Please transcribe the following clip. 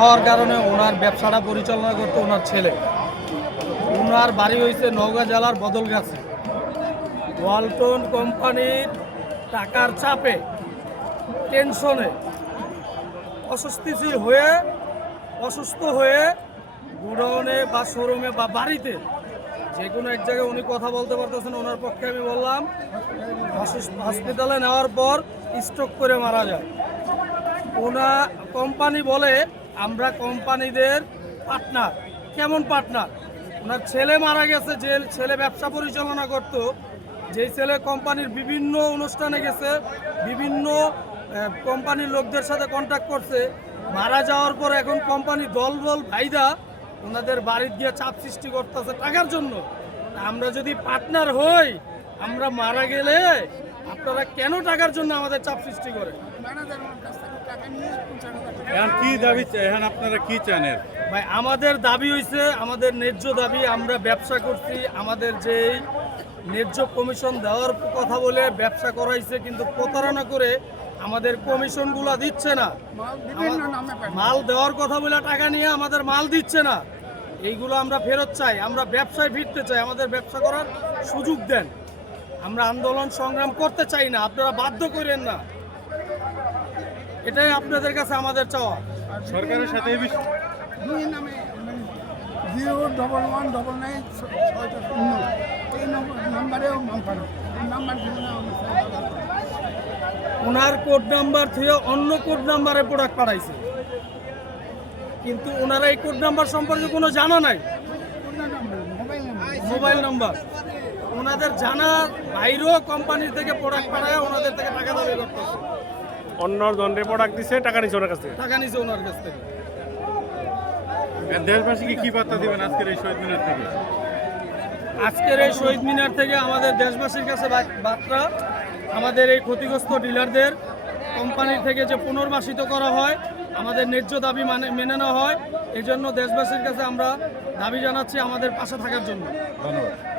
হওয়ার কারণে ওনার ব্যবসাটা পরিচালনা করতো ওনার ছেলে। ওনার বাড়ি হয়েছে নওগাঁ জেলার বদলগাছে। ওয়ালটন কোম্পানির টাকার চাপে, টেনশনে অস্বস্তিশীল হয়ে, অসুস্থ হয়ে গোডাউনে বা শোরুমে বা বাড়িতে যে কোনো এক জায়গায় উনি কথা বলতে পারতেছেন, ওনার পক্ষে আমি বললাম হসপিটালে নেওয়ার পর স্ট্রোক করে মারা যায়। ওনা কোম্পানি বলে আমরা কোম্পানিদের পার্টনার। কেমন পার্টনার? ওনার ছেলে মারা গেছে, যে ছেলে ব্যবসা পরিচালনা করত, যেই ছেলে কোম্পানির বিভিন্ন অনুষ্ঠানে গেছে, বিভিন্ন কোম্পানির লোকদের সাথে কন্ট্যাক্ট করছে, মারা যাওয়ার পর এখন কোম্পানি দলবল ভাইদা, ওনাদের বাড়ির গিয়ে চাপ সৃষ্টি করতেছে টাকার জন্য। আমরা যদি পার্টনার হই, আমরা মারা গেলে আপনারা কেন টাকার জন্য আমাদের চাপ সৃষ্টি করে এখন কি দাবি এখন আপনারা কি চান ভাই আমাদের দাবি হইছে আমাদের ন্যায্য দাবি আমরা ব্যবসা করছি আমাদের যেই ন্যায্য কমিশন দেওয়ার কথা বলে ব্যবসা করাইছে কিন্তু প্রতারণা করে আমাদের কমিশনগুলো দিচ্ছে না। মাল দেওয়ার কথা বলে টাকা নিয়ে আমাদের মাল দিচ্ছে না। এইগুলো আমরা ফেরত চাই আমরা ব্যবসায় ফিরতে চাই আমাদের ব্যবসা করার সুযোগ দেন। আমরা আন্দোলন সংগ্রাম করতে চাই না আপনারা বাধ্য করেন না। এটাই আপনাদের কাছে আমাদের চাওয়া। সরকারের সাথে এই বিষয়ে? দুই নামে zero double one double nine ছয়টা শূন্য। এই নাম্বারেও মাল নাম্বার ওনার কোড নাম্বার থেকে অন্য কোড নাম্বারে প্রোডাক্ট পাঠাইছে। কিন্তু ওনারা এই কোড নাম্বার সম্পর্কে কোনো জানা নাই। মোবাইল নাম্বার ওনাদের জানা বাইরেও কোম্পানির থেকে প্রোডাক্ট পাঠায় ওনাদের থেকে টাকা দাবি করতেছে। অন্য জনের প্রোডাক্ট দিছে টাকা নিচ্ছে ওনার কাছে টাকা নিছে ওনার কাছ থেকে। দেশবাসীকে কি বার্তা দিবেন আজকের এই শহীদ মিনার থেকে? আজকের এই শহীদ মিনার থেকে আমাদের দেশবাসীর কাছে বার্তা আমাদের এই ক্ষতিগ্রস্ত ডিলারদের কোম্পানির থেকে যে পুনর্বাসিত করা হয় আমাদের ন্যায্য দাবি মানে মেনে নেওয়া হয় এই জন্য দেশবাসীর কাছে আমরা দাবি জানাচ্ছি আমাদের পাশে থাকার জন্য। ধন্যবাদ।